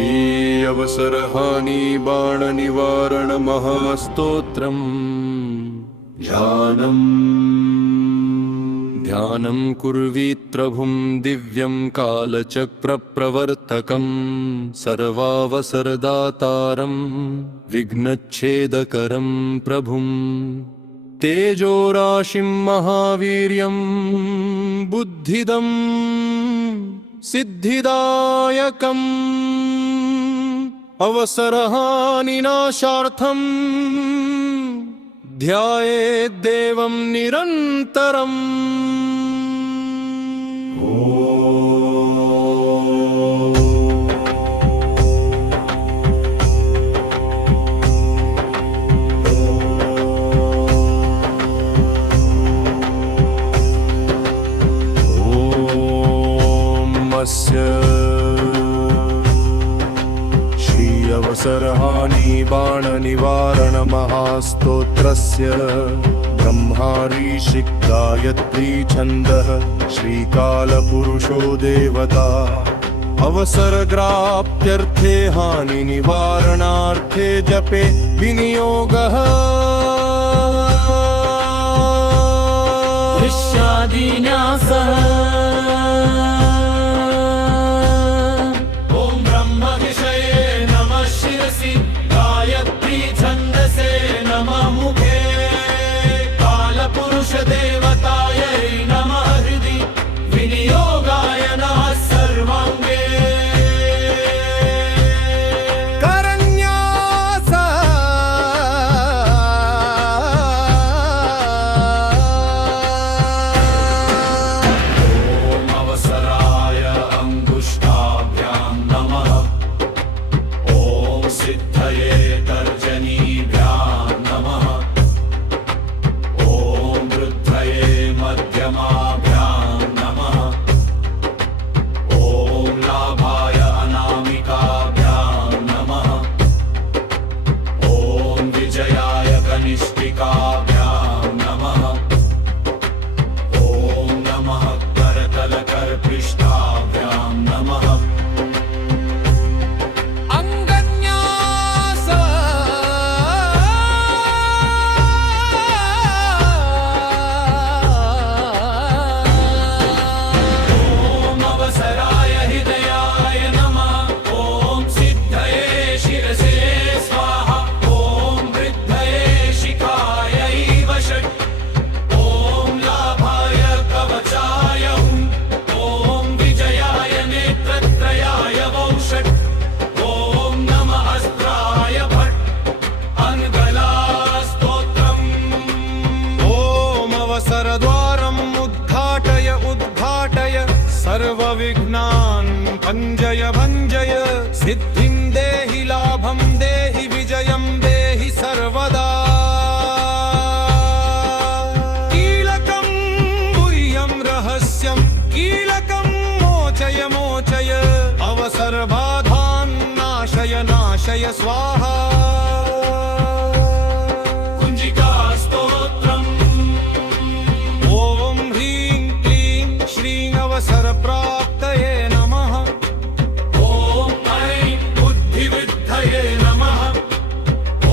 श्री अवसरहानि बाण निवारण महास्तोत्रम् ध्यानं कुर्वीत् प्रभुं दिव्यं कालचक्रप्रवर्तकं सर्वावसरदातारं विघ्नच्छेदकरं प्रभुं तेजोराशिं महावीर्यं बुद्धिदं सिद्धिदायकम् अवसरहानिनाशार्थं ध्यायेद्देवं निरन्तरम्। श्री अवसरहानि बाण निवारण महास्तोत्रस्य ब्रह्मा ऋषिः गायत्री छन्दः श्रीकालपुरुषो देवता अवसरग्राप्त्यर्थे हानि निवारणार्थे जपे विनियोगः ऋष्यादिन्यासः सर्वविघ्नान् भञ्जय भञ्जय सिद्धिं देहि लाभं देहि विजयं देहि सर्वदा कीलकं गुह्यं रहस्यं कीलकं मोचय मोचय अवसरबाधान् नाशय नाशय स्वाहा। अवसरप्राप्तये नमः। ॐ ऐं बुद्धिवृद्धये नमः। ॐ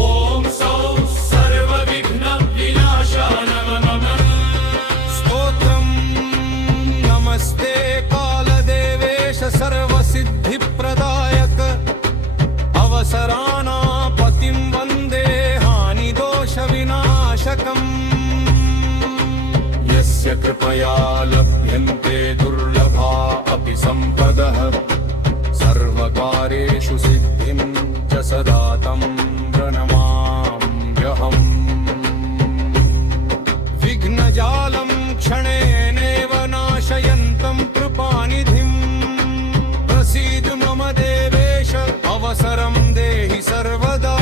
सौः सर्वविघ्नविनाशाय नमः। स्तोत्रं नमस्ते कालदेवेश सर्वसिद्धिप्रदायक अवसराणापतिं वन्दे हानिदोषविनाशकम् यस्य कृपया लभ्यन्ते दुर्लभा अपि सम्पदः सर्वकार्येषु सिद्धिं च सदा तं प्रणमाम्यहम्। विघ्नजालं क्षणेनैव नाशयन्तं कृपानिधिं प्रसीद मम देवेश अवसरं देहि सर्वदा।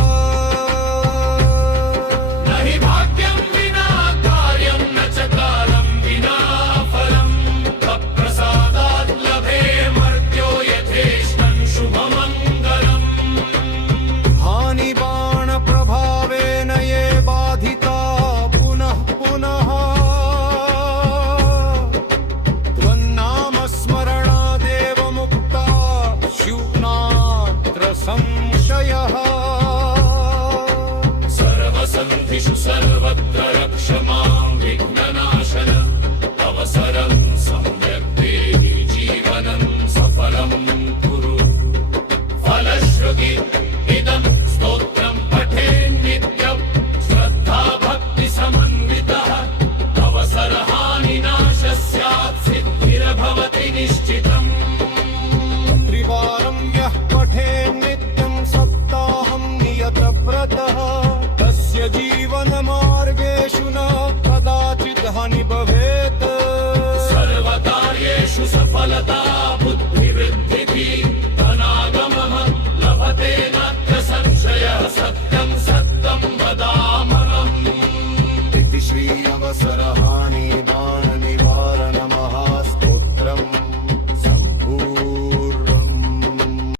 सफलता